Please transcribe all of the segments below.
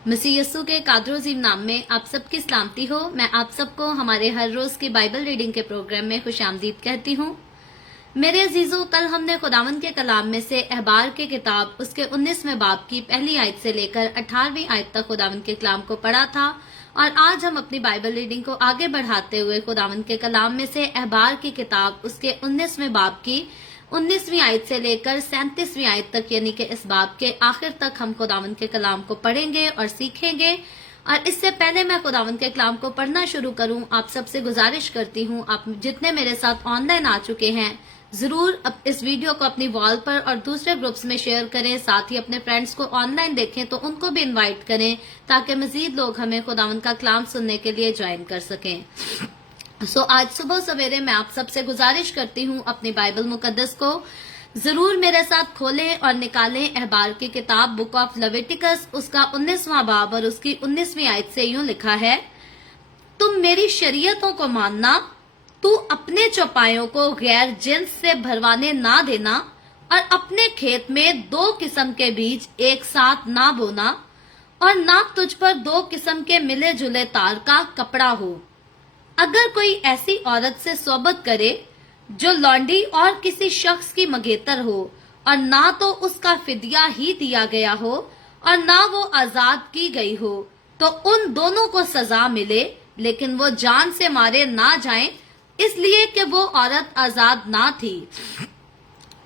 मसीह यस्सु के कादर अजीम नाम में आप सबकी सलामती हो। मैं आप सबको हमारे हर रोज की बाइबल रीडिंग के प्रोग्राम में खुशामदीद कहती हूँ। मेरे अजीजों, कल हमने खुदावंद के कलाम में से अहबार की किताब उसके 19वें बाब की पहली आयत से लेकर 18वीं आयत तक खुदावंद के कलाम को पढ़ा था और आज हम अपनी बाइबल रीडिंग को आगे बढ़ाते हुए खुदावंद के कलाम में से अहबार की किताब उसके 19वें बाब की 19वीं आयत से लेकर 37वीं आयत तक यानी कि इस बाब के आखिर तक हम खुदावंद के कलाम को पढ़ेंगे और सीखेंगे। और इससे पहले मैं खुदावंद के कलाम को पढ़ना शुरू करूं, आप सबसे गुजारिश करती हूं, आप जितने मेरे साथ ऑनलाइन आ चुके हैं जरूर इस वीडियो को अपनी वॉल पर और दूसरे ग्रुप्स में शेयर करें। साथ ही अपने फ्रेंड्स को ऑनलाइन देखें तो उनको भी इनवाइट करें ताकि मजीद लोग हमें खुदावंद का कलाम सुनने के लिए ज्वाइन कर सकें। आज सुबह सवेरे मैं आप सबसे गुजारिश करती हूँ अपनी बाइबल मुकद्दस को जरूर मेरे साथ खोलें और निकालें। अहबार की किताब बुक ऑफ लेविटिकस उसका 19वां बाब और उसकी 19वीं आयत से यूं लिखा है, तुम मेरी शरीयतों को मानना, तू अपने चौपायों को गैर जिन्स से भरवाने ना देना और अपने खेत में 2 किस्म के बीज एक साथ ना बोना और ना तुझ पर 2 किस्म के मिले जुले तार का कपड़ा हो। अगर कोई ऐसी औरत से सोबत करे जो लौंडी और किसी शख्स की मंगेतर हो और ना तो उसका फिदिया ही दिया गया हो और ना वो आजाद की गई हो, तो उन दोनों को सजा मिले, लेकिन वो जान से मारे ना जाएं, इसलिए कि वो औरत आजाद ना थी।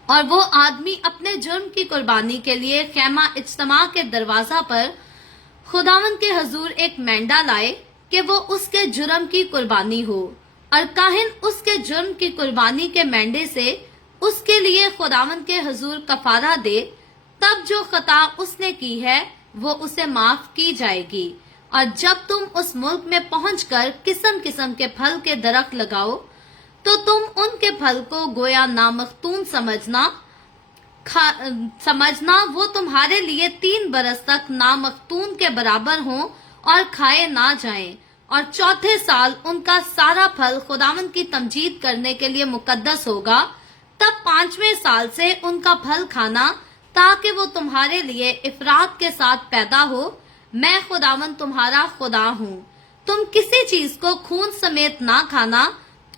और वो आदमी अपने जुर्म की कुर्बानी के लिए खैमा इज्तिमा के दरवाजा पर खुदावंद के हजूर एक मेंढा लाए कि वो उसके जुर्म की कुर्बानी हो, और काहिन उसके जुर्म की कुर्बानी के मेंढे से उसके लिए खुदावंद के हजूर कफारा दे, तब जो खता उसने की है वो उसे माफ की जाएगी। और जब तुम उस मुल्क में पहुंचकर किस्म किस्म के फल के दरख्त लगाओ, तो तुम उनके फल को गोया नामख्तून समझना वो तुम्हारे लिए 3 बरस तक नामख्तून के बराबर हों और खाए ना जाएं। और चौथे साल उनका सारा फल खुदावंद की तमजीद करने के लिए मुकद्दस होगा। तब 5वें साल से उनका फल खाना, ताकि वो तुम्हारे लिए इफरात के साथ पैदा हो। मैं खुदावंद तुम्हारा खुदा हूँ। तुम किसी चीज को खून समेत ना खाना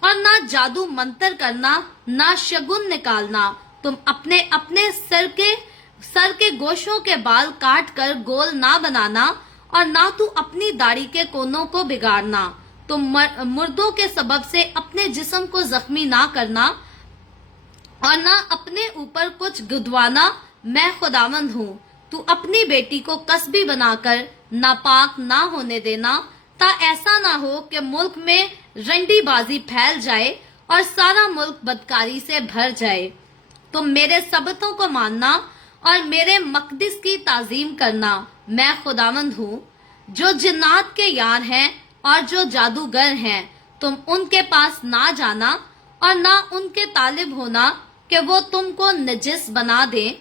और ना जादू मंतर करना, ना शगुन निकालना। तुम अपने अपने सर के गोशों के बाल काट कर गोल ना बनाना और ना तू अपनी दाढ़ी के कोनों को बिगाड़ना। तुम मुर्दों के सबब से अपने जिस्म को जख्मी ना करना और ना अपने ऊपर कुछ गुदवाना। मैं खुदावंद हूँ। तू अपनी बेटी को कसबी बनाकर नापाक ना होने देना, ता ऐसा ना हो कि मुल्क में रंडीबाजी फैल जाए और सारा मुल्क बदकारी से भर जाए। तुम मेरे सबतों को मानना और मेरे मकदिस की ताजीम करना। मैं खुदावंद हूँ। जो जिन्नात के यार हैं और जो जादूगर हैं, तुम उनके पास ना जाना और ना उनके तालिब होना कि वो तुमको नजिस बना दें।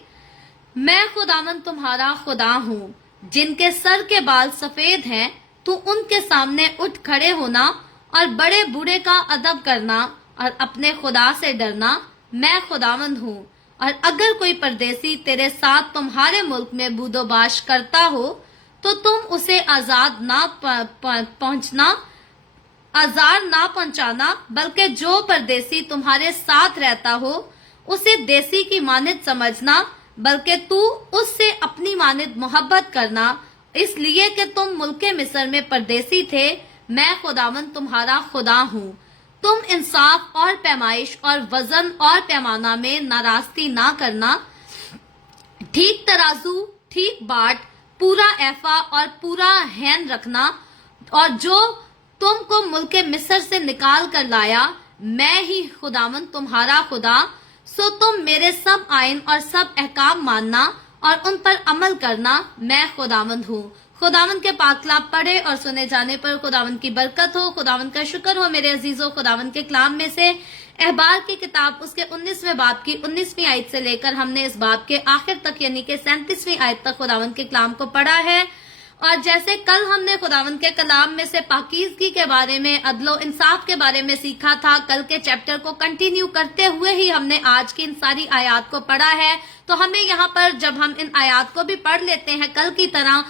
मैं खुदावंद तुम्हारा खुदा हूँ। जिनके सर के बाल सफेद हैं, तू उनके सामने उठ खड़े होना और बड़े बूढ़े का अदब करना और अपने खुदा से डरना। मैं खुदावंद हूँ। और अगर कोई परदेसी तेरे साथ तुम्हारे मुल्क में बूदोबाश करता हो, तो तुम उसे आजार ना पहुंचाना, बल्कि जो परदेसी तुम्हारे साथ रहता हो उसे देसी की मानिद समझना, बल्कि तू उससे अपनी मानिद मोहब्बत करना, इसलिए कि तुम मुल्के मिस्र में परदेसी थे। मैं खुदावंद तुम्हारा खुदा हूँ। तुम इंसाफ और पैमाइश और वजन और पैमाना में नाराजगी ना करना। ठीक तराजू, ठीक बाट, पूरा ऐफा और पूरा हैन रखना। और जो तुमको मुल्के मिस्र से निकाल कर लाया, मैं ही खुदावंद तुम्हारा खुदा। सो तुम मेरे सब आइन और सब अहकाम मानना और उन पर अमल करना। मैं खुदावंद हूँ। खुदावंद के पाक कलाम पढ़े और सुने जाने पर खुदावंद की बरकत हो। खुदावंद का शुक्र हो मेरे अजीजों। खुदावंद के कलाम में से अहबार की किताब उसके 19वें बाब की 19वीं आयत से लेकर हमने इस बाब के आखिर तक यानी कि 37वीं आयत तक खुदावंद के कलाम को पढ़ा है। और जैसे कल हमने खुदावंद के कलाम में से पाकीज़गी के बारे में, अदलो इंसाफ के बारे में सीखा था, कल के चैप्टर को कंटिन्यू करते हुए ही हमने आज की इन सारी आयात को पढ़ा है। तो हमें यहाँ पर जब हम इन आयात को भी पढ़ लेते हैं कल की तरह,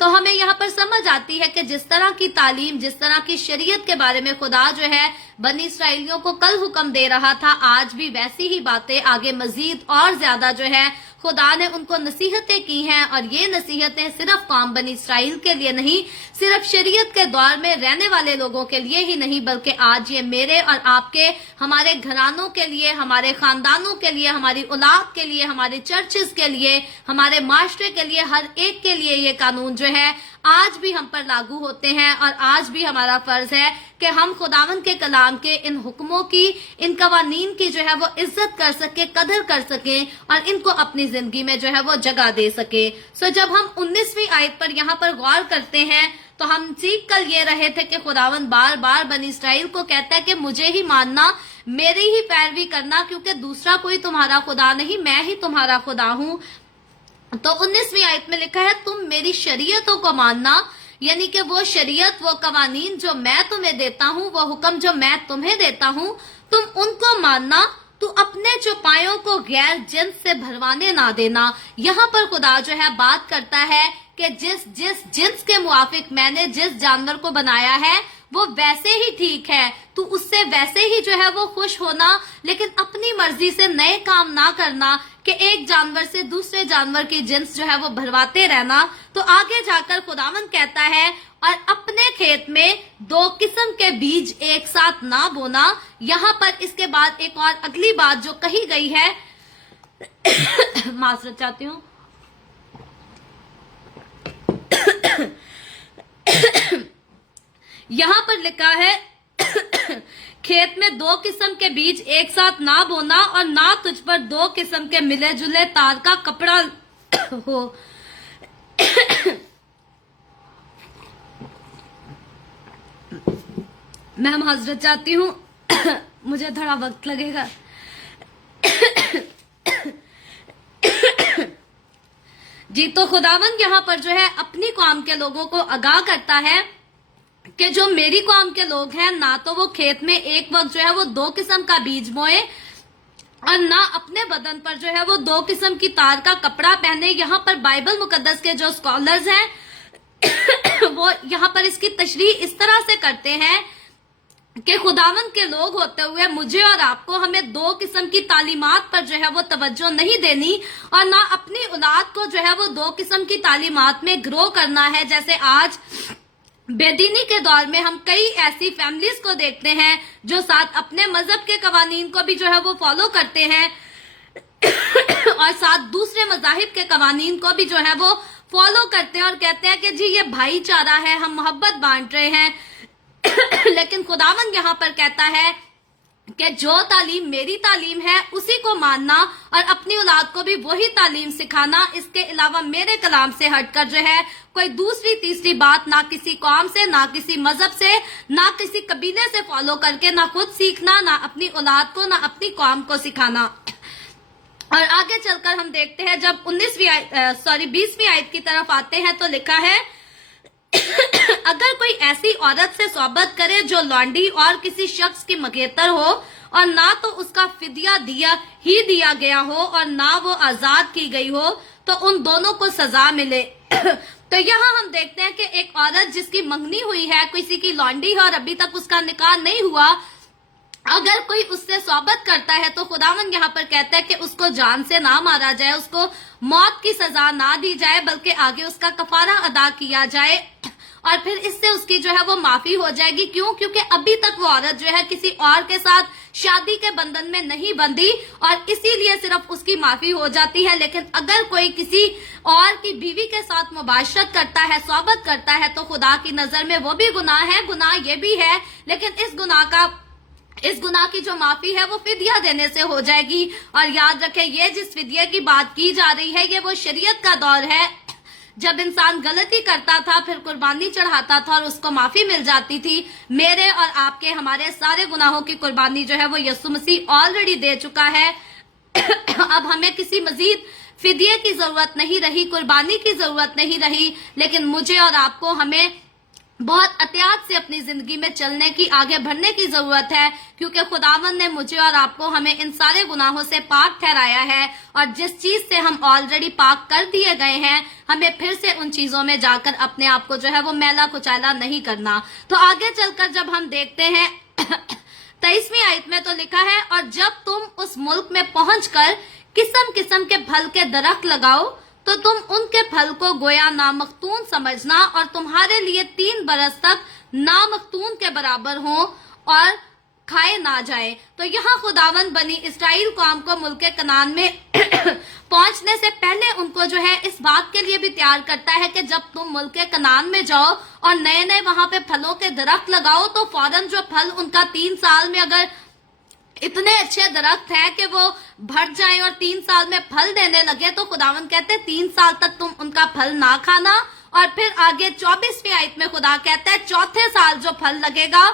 तो हमें यहाँ पर समझ आती है कि जिस तरह की तालीम, जिस तरह की शरीयत के बारे में खुदा जो है बनी इसराइलियों को कल हुक्म दे रहा था, आज भी वैसी ही बातें आगे मजीद और ज्यादा जो है खुदा ने उनको नसीहतें की हैं। और ये नसीहतें सिर्फ कौम बनी इसराइल के लिए नहीं, सिर्फ शरीयत के दौर में रहने वाले लोगों के लिए ही नहीं, बल्कि आज ये मेरे और आपके, हमारे घरानों के लिए, हमारे खानदानों के लिए, हमारी औलाद के लिए, हमारे चर्चेस के लिए, हमारे माशरे के लिए, हर एक के लिए ये कानून जो है आज भी हम पर लागू होते हैं। और आज भी हमारा फर्ज है कि हम खुदावन के कलाम के इन हुक्मों की, इन कवानीन की जो है वो इज्जत कर सके, कदर कर सके और इनको अपनी जिंदगी में जो है वो जगह दे सके। सो जब हम 19वीं आयत पर यहाँ पर गौर करते हैं तो हम सीख कल ये रहे थे कि खुदावन बार बार बनी इसराइल को कहता है कि मुझे ही मानना, मेरी ही पैरवी करना, क्योंकि दूसरा कोई तुम्हारा खुदा नहीं, मैं ही तुम्हारा खुदा हूँ। तो 19वीं आयत में लिखा है तुम मेरी शरीयतों को मानना, यानी कि वो शरीयत, वो कवानीन जो मैं तुम्हें देता हूँ, वो हुक्म जो मैं तुम्हें देता हूँ, तुम उनको मानना। तू अपने चौपायों को गैर जिन्स से भरवाने ना देना। यहाँ पर खुदा जो है बात करता है कि जिस जिन्स के मुआफिक मैंने जिस जानवर को बनाया है वो वैसे ही ठीक है, तू उससे वैसे ही जो है वो खुश होना, लेकिन अपनी मर्जी से नए काम ना करना कि एक जानवर से दूसरे जानवर की जिन्स जो है वो भरवाते रहना। तो आगे जाकर खुदावन कहता है और अपने खेत में 2 किस्म के बीज एक साथ ना बोना। यहाँ पर इसके बाद एक और अगली बात जो कही गई है माजरत चाहती हूँ यहाँ पर लिखा है खेत में 2 किस्म के बीज एक साथ ना बोना और ना तुझ पर 2 किस्म के मिले जुले तार का कपड़ा हो। मैं माजरत चाहती हूँ मुझे थोड़ा वक्त लगेगा। जी, तो खुदावन यहाँ पर जो है अपनी कौम के लोगों को आगाह करता है कि जो मेरी कौम के लोग हैं, ना तो वो खेत में एक वक्त जो है वो 2 किस्म का बीज बोए और ना अपने बदन पर जो है वो 2 किस्म की तार का कपड़ा पहने। यहाँ पर बाइबल मुकद्दस के जो स्कॉलर्स हैं वो यहाँ पर इसकी तशरीह इस तरह से करते हैं कि खुदावन के लोग होते हुए मुझे और आपको हमें 2 किस्म की तालीमात पर जो है वो तवज्जो नहीं देनी और ना अपनी औलाद को जो है वो 2 किस्म की तालीमात में ग्रो करना है। जैसे आज बेदीनी के दौर में हम कई ऐसी फैमिलीज को देखते हैं जो साथ अपने मजहब के कवानीन को भी जो है वो फॉलो करते हैं और साथ दूसरे मजाहिब के कवानीन को भी जो है वो फॉलो करते हैं और कहते हैं कि जी ये भाईचारा है, हम मोहब्बत बांट रहे हैं। लेकिन खुदावन यहाँ पर कहता है कि जो तालीम मेरी तालीम है उसी को मानना और अपनी औलाद को भी वही तालीम सिखाना। इसके अलावा मेरे कलाम से हटकर जो है कोई दूसरी तीसरी बात ना किसी कौम से, ना किसी मजहब से, ना किसी कबीले से फॉलो करके ना खुद सीखना, ना अपनी औलाद को, ना अपनी कौम को सिखाना। और आगे चलकर हम देखते हैं जब 20वीं आयत की तरफ आते हैं तो लिखा है अगर कोई ऐसी औरत से सोबत करे जो लौंडी और किसी शख्स की मंगेतर हो और ना तो उसका फिदिया दिया गया हो और ना वो आजाद की गई हो, तो उन दोनों को सजा मिले। तो यहाँ हम देखते हैं कि एक औरत जिसकी मंगनी हुई है, किसी की लौंडी है और अभी तक उसका निकाह नहीं हुआ, अगर कोई उससे सोबत करता है तो खुदावन यहाँ पर कहता है कि उसको जान से ना मारा जाए, उसको मौत की सजा ना दी जाए, बल्कि आगे उसका कफारा अदा किया जाए और फिर इससे उसकी जो है वो माफी हो जाएगी। क्यों? क्योंकि अभी तक वो औरत जो है किसी और के साथ शादी के बंधन में नहीं बंधी और इसीलिए सिर्फ उसकी माफी हो जाती है। लेकिन अगर कोई किसी और की बीवी के साथ मुबाशरत करता है, सोबत करता है, तो खुदा की नजर में वो भी गुनाह है, गुनाह ये भी है, लेकिन इस गुनाह की जो माफी है वो फिदिया देने से हो जाएगी। और याद रखें, ये जिस फिदिया की बात की जा रही है ये वो शरीयत का दौर है जब इंसान गलती करता था, फिर कुर्बानी चढ़ाता था और उसको माफी मिल जाती थी। मेरे और आपके, हमारे सारे गुनाहों की कुर्बानी जो है वो यीशु मसीह ऑलरेडी दे चुका है। अब हमें किसी मजीद फिदिये की जरूरत नहीं रही, कुर्बानी की जरूरत नहीं रही, लेकिन मुझे और आपको हमें बहुत एहतियात से अपनी जिंदगी में चलने की, आगे बढ़ने की जरूरत है, क्योंकि खुदावंद ने मुझे और आपको हमें इन सारे गुनाहों से पाक ठहराया है, और जिस चीज से हम ऑलरेडी पाक कर दिए गए हैं, हमें फिर से उन चीजों में जाकर अपने आप को जो है वो मैला कुचैला नहीं करना। तो आगे चलकर जब हम देखते हैं 23वीं आयत में तो लिखा है, और जब तुम उस मुल्क में पहुंचकर किस्म किस्म के फल के दरख्त लगाओ, तो तुम उनके फल को गोया नामख्तून समझना, और तुम्हारे लिए 3 बरस तक नामख्तून के बराबर हो और खाए ना जाए। तो यहाँ खुदावंद बनी इस्राइल कौम को मुल्क कनान में पहुंचने से पहले उनको जो है इस बात के लिए भी तैयार करता है कि जब तुम मुल्क कनान में जाओ और नए नए वहां पे फलों के दरख्त लगाओ, तो फौरन जो फल उनका 3 साल में अगर इतने अच्छे दरख्त हैं कि वो बढ़ जाएं और 3 साल में फल देने लगे, तो खुदावंद कहते हैं 3 साल तक तुम उनका फल ना खाना। और फिर आगे 24वीं आयत में खुदा कहता है चौथे साल जो फल लगेगा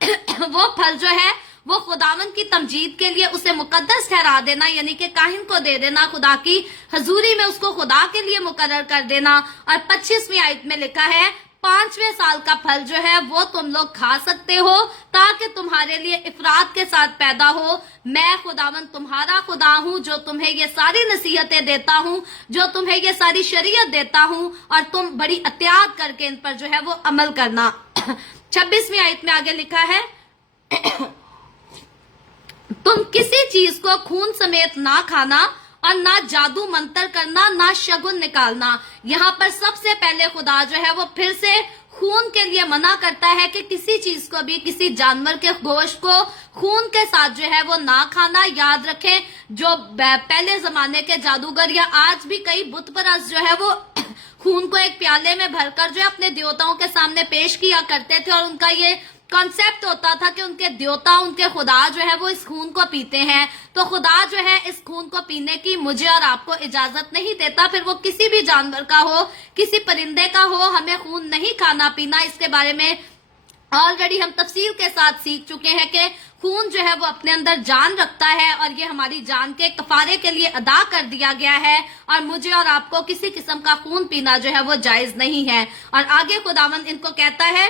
वो फल जो है वो खुदावंद की तमजीद के लिए उसे मुकद्दस ठहरा देना, यानी कि काहिन को दे देना, खुदा की हजूरी में उसको खुदा के लिए मुकर्रर कर देना। और 25वीं आयत में लिखा है 5वें साल का फल जो है वो तुम लोग खा सकते हो, ताकि तुम्हारे लिए इफरात के साथ पैदा हो। मैं खुदावंद तुम्हारा खुदा हूँ जो तुम्हें ये सारी नसीहतें देता हूँ, जो तुम्हें ये सारी शरीयत देता हूँ, और तुम बड़ी एहतियात करके इन पर जो है वो अमल करना। 26वीं आयत में आगे लिखा है तुम किसी चीज को खून समेत ना खाना, और ना जादू मंतर करना, ना शगुन निकालना। यहाँ पर सबसे पहले खुदा जो है वो फिर से खून के लिए मना करता है कि किसी चीज को भी, किसी जानवर के गोश्त को खून के साथ जो है वो ना खाना। याद रखें, जो पहले जमाने के जादूगर या आज भी कई बुत परस्त जो है वो खून को एक प्याले में भरकर जो है अपने देवताओं के सामने पेश किया करते थे, और उनका ये कॉन्सेप्ट होता था कि उनके देवता, उनके खुदा जो है वो इस खून को पीते हैं। तो खुदा जो है इस खून को पीने की मुझे और आपको इजाजत नहीं देता, फिर वो किसी भी जानवर का हो, किसी परिंदे का हो, हमें खून नहीं खाना पीना। इसके बारे में ऑलरेडी हम तफसील के साथ सीख चुके हैं कि खून जो है वो अपने अंदर जान रखता है, और ये हमारी जान के कफारे के लिए अदा कर दिया गया है, और मुझे और आपको किसी किस्म का खून पीना जो है वो जायज नहीं है। और आगे खुदावंद इनको कहता है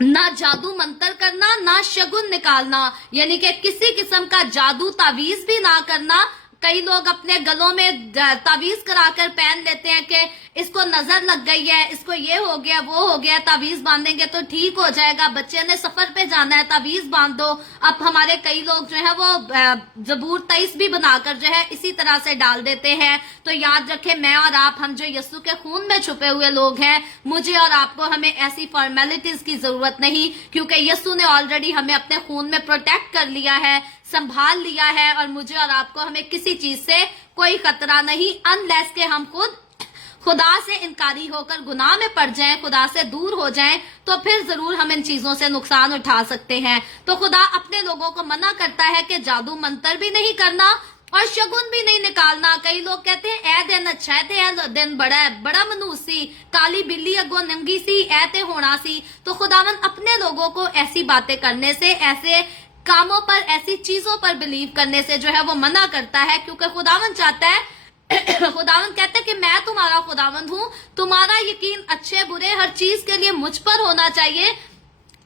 ना जादू मंतर करना, ना शगुन निकालना, यानी कि किसी किस्म का जादू तावीज भी ना करना। कई लोग अपने गलों में तावीज कराकर पहन लेते हैं कि इसको नजर लग गई है, इसको ये हो गया, वो हो गया, तावीज बांधेंगे तो ठीक हो जाएगा, बच्चे ने सफर पे जाना है, तावीज बांध दो। अब हमारे कई लोग जो है वो जबूर 23 भी बनाकर जो है इसी तरह से डाल देते हैं। तो याद रखें, मैं और आप, हम जो यस्सु के खून में छुपे हुए लोग हैं, मुझे और आपको हमें ऐसी फॉर्मेलिटीज की जरूरत नहीं, क्योंकि यस्सु ने ऑलरेडी हमें अपने खून में प्रोटेक्ट कर लिया है, संभाल लिया है, और मुझे और आपको हमें किसी चीज से कोई खतरा नहीं, अनलेस के हम खुद खुदा से इनकारी होकर गुनाह में पड़ जाएं, खुदा से दूर हो जाएं, तो फिर जरूर हम इन चीजों से नुकसान उठा सकते हैं। तो खुदा अपने लोगों को मना करता है कि जादू मंतर भी नहीं करना और शगुन भी नहीं निकालना। कई लोग कहते हैं ए दिन अच्छा है, ए दिन बड़ा मनूस सी, काली बिल्ली अगो नंगी सी, ए ते होना सी। तो खुदावन अपने लोगों को ऐसी बातें करने से, ऐसे कामों पर, ऐसी चीजों पर बिलीव करने से जो है वो मना करता है, क्योंकि खुदावन चाहता है खुदावन कहते हैं कि मैं तुम्हारा खुदावंद हूँ, तुम्हारा यकीन अच्छे बुरे हर चीज के लिए मुझ पर होना चाहिए,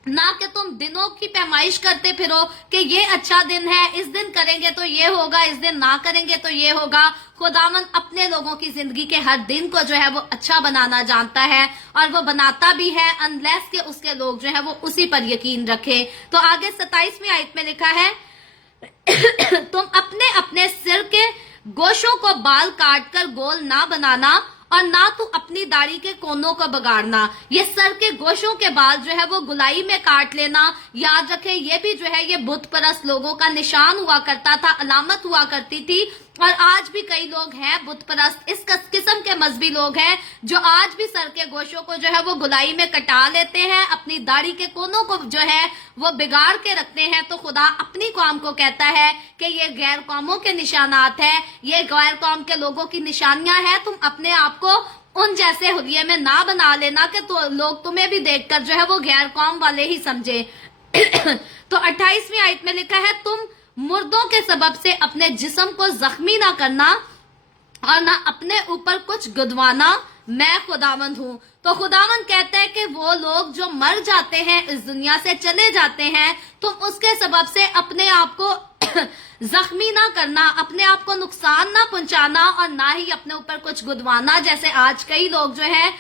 ना कि तुम दिनों की पैमाइश करते फिरो कि ये अच्छा दिन है, इस दिन करेंगे तो ये होगा, इस दिन ना करेंगे तो ये होगा। खुदावन अपने लोगों की जिंदगी के हर दिन को जो है वो अच्छा बनाना जानता है, और वो बनाता भी है, अनलेस के उसके लोग जो है वो उसी पर यकीन रखे। तो आगे 27वीं आयत में लिखा है तुम अपने अपने सिर के गोशों को बाल काट कर गोल ना बनाना, और ना तो अपनी दाढ़ी के कोनों को बगाड़ना। ये सर के गोशों के बाल जो है वो गुलाई में काट लेना। याद रखें, ये भी जो है ये बुत परस्त लोगों का निशान हुआ करता था, अलामत हुआ करती थी। और आज भी कई लोग हैं बुत परस्त, इस किस्म के मजहबी लोग हैं जो आज भी सर के गोशों को जो है वो गुलाई में कटा लेते हैं, अपनी दाढ़ी के कोनों को जो है वो बिगाड़ के रखते हैं। तो खुदा अपनी कौम को कहता है कि ये गैर कौमों के निशानात है, ये गैर कौम के लोगों की निशानियां हैं, तुम अपने आप को उन जैसे हुलिये में ना बना लेना कि तो लोग तुम्हें भी देखकर जो है वो गैर कौम वाले ही समझे। तो 28वीं आयत में लिखा है तुम मुर्दों के सबब से अपने जिस्म को जख्मी ना करना, और ना अपने ऊपर कुछ गुदवाना, میں خداوند ہوں. تو خداوند کہتا ہے کہ وہ لوگ جو مر جاتے ہیں اس دنیا سے چلے جاتے ہیں تم اس کے سبب سے اپنے آپ کو زخمی نہ کرنا, اپنے آپ کو نقصان نہ پہنچانا اور نہ ہی اپنے اوپر کچھ گدوانا. جیسے آج کئی لوگ جو ہے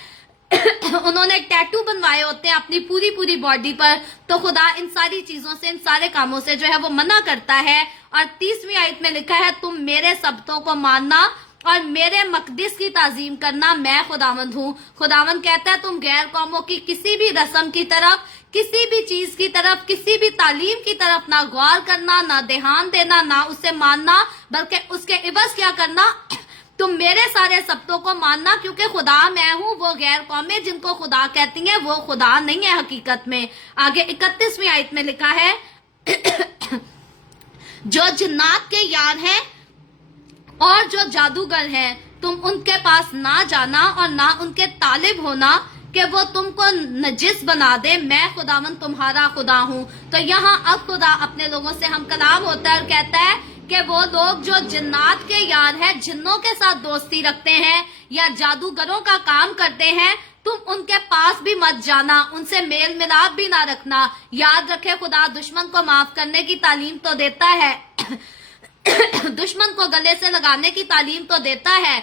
انہوں نے ٹیٹو بنوائے ہوتے ہیں اپنی پوری باڈی پر, تو خدا ان ساری چیزوں سے, ان سارے کاموں سے جو ہے وہ منع کرتا ہے. اور 30ویں آیت میں لکھا ہے تم میرے سبتوں کو ماننا اور میرے مقدس کی تعظیم کرنا, میں خداوند ہوں. خداوند کہتا ہے تم غیر قوموں کی کسی بھی رسم کی طرف, کسی بھی چیز کی طرف, کسی بھی تعلیم کی طرف نہ غور کرنا, نہ دھیان دینا, نہ اسے ماننا, بلکہ اس کے عوض کیا کرنا, تم میرے سارے سبتوں کو ماننا, کیونکہ خدا میں ہوں. وہ غیر قومیں جن کو خدا کہتی ہیں وہ خدا نہیں ہے حقیقت میں. آگے 31ویں آیت میں لکھا ہے جو جنات کے یار ہیں اور جو جادوگر ہیں تم ان کے پاس نہ جانا اور نہ ان کے طالب ہونا کہ وہ تم کو نجس بنا دے, میں خداوند تمہارا خدا ہوں. تو یہاں اب خدا اپنے لوگوں سے ہم کلام ہوتا ہے اور کہتا ہے کہ وہ لوگ جو جنات کے یار ہیں, جنوں کے ساتھ دوستی رکھتے ہیں یا جادوگروں کا کام کرتے ہیں, تم ان کے پاس بھی مت جانا, ان سے میل ملاپ بھی نہ رکھنا. یاد رکھے خدا دشمن کو معاف کرنے کی تعلیم تو دیتا ہے, دشمن کو گلے سے لگانے کی تعلیم تو دیتا ہے,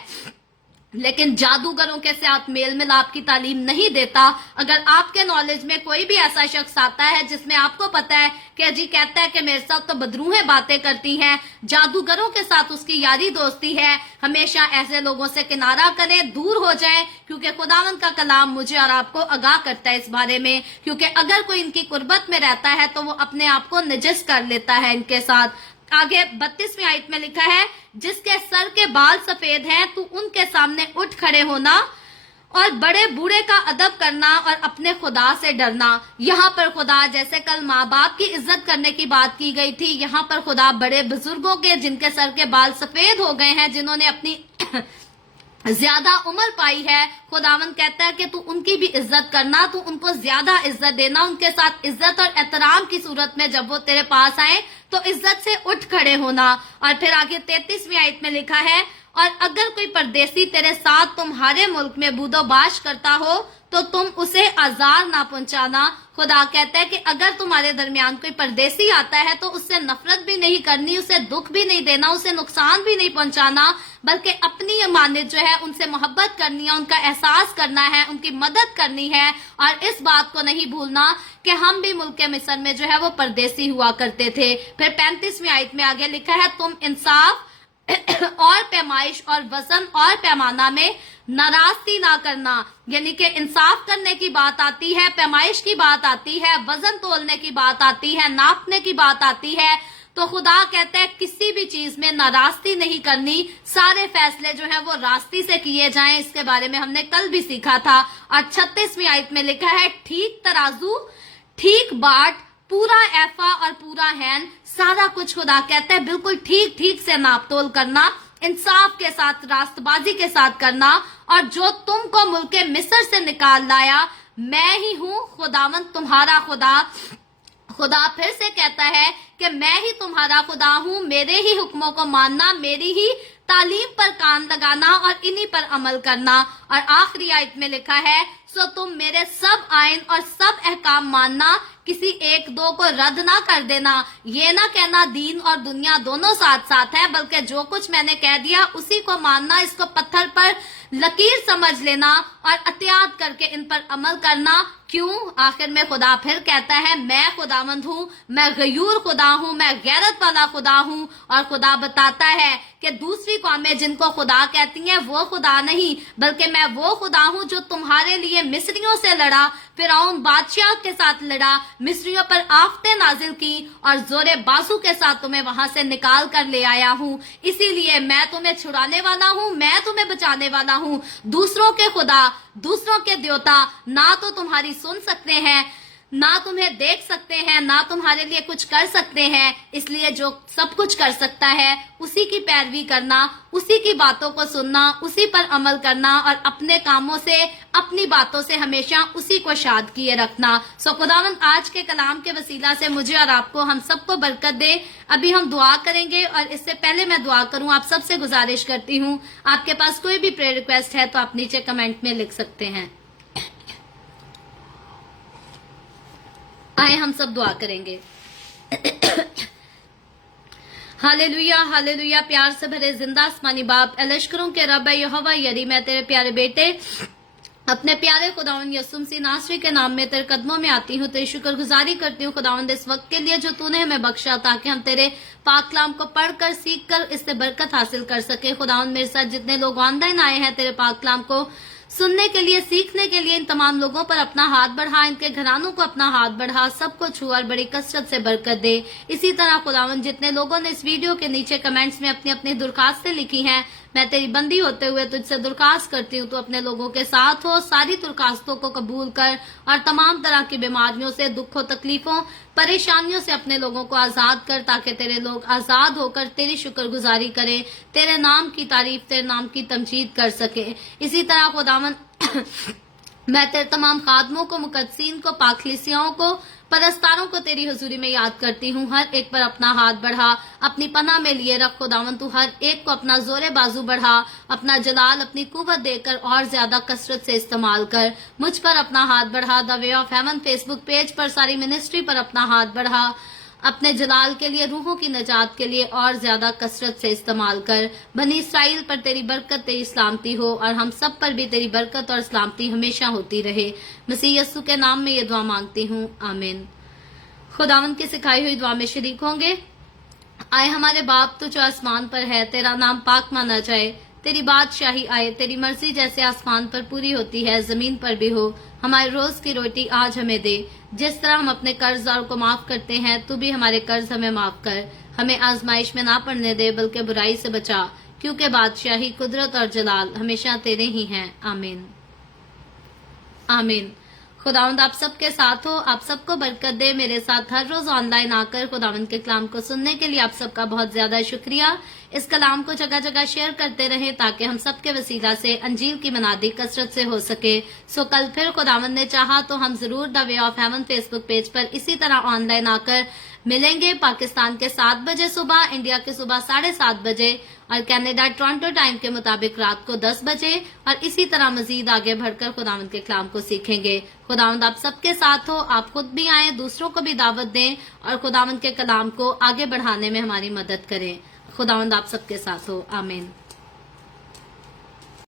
لیکن جادوگروں کے ساتھ میل ملاپ کی تعلیم نہیں دیتا. اگر آپ کے نالج میں کوئی بھی ایسا شخص آتا ہے جس میں آپ کو پتا ہے کہ جی کہتا ہے کہ میرے ساتھ تو بدروہیں باتیں کرتی ہیں, جادوگروں کے ساتھ اس کی یاری دوستی ہے, ہمیشہ ایسے لوگوں سے کنارہ کریں, دور ہو جائیں, کیونکہ خداوند کا کلام مجھے اور آپ کو آگاہ کرتا ہے اس بارے میں. کیونکہ اگر کوئی ان کی قربت میں رہتا ہے تو وہ اپنے آپ کو نجس کر لیتا ہے ان کے ساتھ. آگے 32ویں آیت میں لکھا ہے جس کے سر کے بال سفید ہیں تو ان کے سامنے اٹھ کھڑے ہونا اور بڑے بوڑھے کا ادب کرنا اور اپنے خدا سے ڈرنا. یہاں پر خدا, جیسے کل ماں باپ کی عزت کرنے کی بات کی گئی تھی, یہاں پر خدا بڑے بزرگوں کے جن کے سر کے بال سفید ہو گئے ہیں, جنہوں نے اپنی زیادہ عمر پائی ہے, خداوند کہتا ہے کہ تو ان کی بھی عزت کرنا, تو ان کو زیادہ عزت دینا, ان کے ساتھ عزت اور احترام کی صورت میں جب وہ تیرے پاس آئیں تو عزت سے اٹھ کھڑے ہونا. اور پھر آگے 33ویں آیت میں لکھا ہے اور اگر کوئی پردیسی تیرے ساتھ تمہارے ملک میں بود و باش کرتا ہو تو تم اسے آزار نہ پہنچانا. خدا کہتا ہے کہ اگر تمہارے درمیان کوئی پردیسی آتا ہے تو اس سے نفرت بھی نہیں کرنی, اسے دکھ بھی نہیں دینا, اسے نقصان بھی نہیں پہنچانا, بلکہ اپنی امانت جو ہے ان سے محبت کرنی ہے, ان کا احساس کرنا ہے, ان کی مدد کرنی ہے. اور اس بات کو نہیں بھولنا کہ ہم بھی ملک مصر میں جو ہے وہ پردیسی ہوا کرتے تھے. پھر 35ویں آیت میں آگے لکھا ہے تم انصاف اور پیمائش اور وزن اور پیمانہ میں ناراستی نہ کرنا. یعنی کہ انصاف کرنے کی بات آتی ہے, پیمائش کی بات آتی ہے, وزن تولنے کی بات آتی ہے, ناپنے کی بات آتی ہے, تو خدا کہتا ہے کسی بھی چیز میں ناراستی نہیں کرنی, سارے فیصلے جو ہیں وہ راستی سے کیے جائیں. اس کے بارے میں ہم نے کل بھی سیکھا تھا. اور 36ویں آیت میں لکھا ہے ٹھیک ترازو, ٹھیک باٹ, پورا ایفا اور پورا ہین, سارا کچھ خدا کہتا ہے بالکل ٹھیک ٹھیک سے ناپ تول کرنا, انصاف کے ساتھ, راست بازی کے ساتھ کرنا. اور جو تم کو ملک مصر سے نکال لایا میں ہی ہوں خداوند تمہارا خدا. خدا پھر سے کہتا ہے کہ میں ہی تمہارا خدا ہوں, میرے ہی حکموں کو ماننا, میری ہی تعلیم پر کان لگانا اور انہی پر عمل کرنا. اور آخری آیت میں لکھا ہے سو تم میرے سب آئین اور سب احکام ماننا, کسی ایک دو کو رد نہ کر دینا. یہ نہ کہنا دین اور دنیا دونوں ساتھ ساتھ ہے, بلکہ جو کچھ میں نے کہہ دیا اسی کو ماننا, اس کو پتھر پر لکیر سمجھ لینا اور احتیاط کر کے ان پر عمل کرنا. کیوں؟ آخر میں خدا پھر کہتا ہے میں خداوند ہوں, میں غیور خدا ہوں, میں غیرت والا خدا ہوں. اور خدا بتاتا ہے کہ دوسری قومیں جن کو خدا کہتی ہیں وہ خدا نہیں, بلکہ میں وہ خدا ہوں جو تمہارے لیے مصریوں سے لڑا, فرعون بادشاہ کے ساتھ لڑا, مصریوں پر آفتیں نازل کی اور زور بازو کے ساتھ تمہیں وہاں سے نکال کر لے آیا ہوں. اسی لیے میں تمہیں چھڑانے والا ہوں, میں تمہیں بچانے والا ہوں. دوسروں کے خدا, دوسروں کے دیوتا نہ تو تمہاری سن سکتے ہیں, ना तुम्हें देख सकते हैं, ना तुम्हारे लिए कुछ कर सकते हैं, इसलिए जो सब कुछ कर सकता है उसी की पैरवी करना, उसी की बातों को सुनना, उसी पर अमल करना और अपने कामों से, अपनी बातों से हमेशा उसी को शाद किए रखना। सो खुदावंद आज के कलाम के वसीला से मुझे और आपको, हम सबको बरकत दे। अभी हम दुआ करेंगे और इससे पहले मैं दुआ करूं, आप सबसे गुजारिश करती हूं, आपके पास कोई भी प्रेयर रिक्वेस्ट है तो आप नीचे कमेंट में लिख सकते हैं। आए हम सब दुआ करेंगे। Hallelujah hallelujah. प्यार से भरे जिंदा आसमानी बाप, लश्करों के रब यहोवा यरी, मैं तेरे प्यारे बेटे अपने प्यारे खुदावंद यीशु मसीह नासरी के नाम में तेरे कदमों में आती हूँ, तेरी शुक्रगुजारी करती हूँ खुदावंद इस वक्त के लिए जो तूने हमें बख्शा, ताकि हम तेरे पाक कलाम को पढ़कर सीख कर इससे बरकत हासिल कर सके। खुदावंद मेरे साथ जितने लोग ऑनलाइन आए हैं तेरे पाक कलाम को सुनने के लिए, सीखने के लिए, इन तमाम लोगों पर अपना हाथ बढ़ा, इनके घरानों को अपना हाथ बढ़ा, सबको छू और बड़ी कसरत से बरकत दे। इसी तरह खुदावंद जितने लोगों ने इस वीडियो के नीचे कमेंट्स में अपनी अपनी दरखास्तें लिखी हैं, मैं तेरी बंदी होते हुए तुझसे दरखास्त करती हूँ, तो अपने लोगों के साथ हो, सारी दरखास्तों को कबूल कर और तमाम तरह की बीमारियों से, दुखों, तकलीफों, परेशानियों से अपने लोगों को आजाद कर, ताकि तेरे लोग आजाद होकर तेरी शुक्रगुजारी करें, तेरे नाम की तारीफ, तेरे नाम की तमजीद कर सके। इसी तरह खुदावन मैं तेरे तमाम खादमों को, मुकद्दसीन को, पाखलिसियाओं को, परस्तारों को तेरी हुजूरी में याद करती हूँ। हर एक पर अपना हाथ बढ़ा, अपनी पनाह में लिए रख खुदावन। तू हर एक को अपना जोरे बाजू बढ़ा, अपना जलाल, अपनी कुव्वत देकर और ज्यादा कसरत से इस्तेमाल कर। मुझ पर अपना हाथ बढ़ा, the way of haven Facebook page पर, सारी मिनिस्ट्री पर अपना हाथ बढ़ा, अपने जलाल के लिए, रूहों की नजात के लिए और ज्यादा कसरत से इस्तेमाल कर। बनी इसराइल पर तेरी बरकत, तेरी सलामती हो और हम सब पर भी तेरी बरकत और सलामती हमेशा होती रहे। मसीह यस्सु के नाम में ये दुआ मांगती हूँ, आमीन। खुदावंद की सिखाई हुई दुआ में शरीक होंगे। आए हमारे बाप तू जो आसमान पर है, तेरा नाम पाक माना जाए, तेरी बादशाही आए, तेरी मर्जी जैसे आसमान पर पूरी होती है जमीन पर भी हो। हमारे रोज की रोटी आज हमें दे, जिस तरह हम अपने कर्जदारों को माफ करते हैं, तू भी हमारे कर्ज हमें माफ कर। हमें आजमाइश में ना पड़ने दे, बल्कि बुराई से बचा, क्योंकि बादशाही, कुदरत और जलाल हमेशा तेरे ही हैं, आमीन आमीन। खुदावंद आप सबके साथ हो, आप सबको बरकत दे। मेरे साथ हर रोज ऑनलाइन आकर खुदावंद के कलाम को सुनने के लिए आप सबका बहुत ज्यादा शुक्रिया। इस कलाम को जगह जगह शेयर करते रहें, ताकि हम सबके वसीला से अंजील की मनादी कसरत से हो सके। सो कल फिर खुदावंद ने चाहा तो हम जरूर the way of haven Facebook page पर इसी तरह ऑनलाइन आकर मिलेंगे। पाकिस्तान के 7 बजे सुबह, इंडिया के सुबह 7:30 बजे और कनाडा टोरंटो टाइम के मुताबिक रात को 10 बजे, और इसी तरह मजीद आगे बढ़कर खुदावंद के कलाम को सीखेंगे। खुदावंद आप सबके साथ हो, आप खुद भी आएं, दूसरों को भी दावत दें और खुदावंद के कलाम को आगे बढ़ाने में हमारी मदद करें। खुदावंद आप सबके साथ हो, आमीन।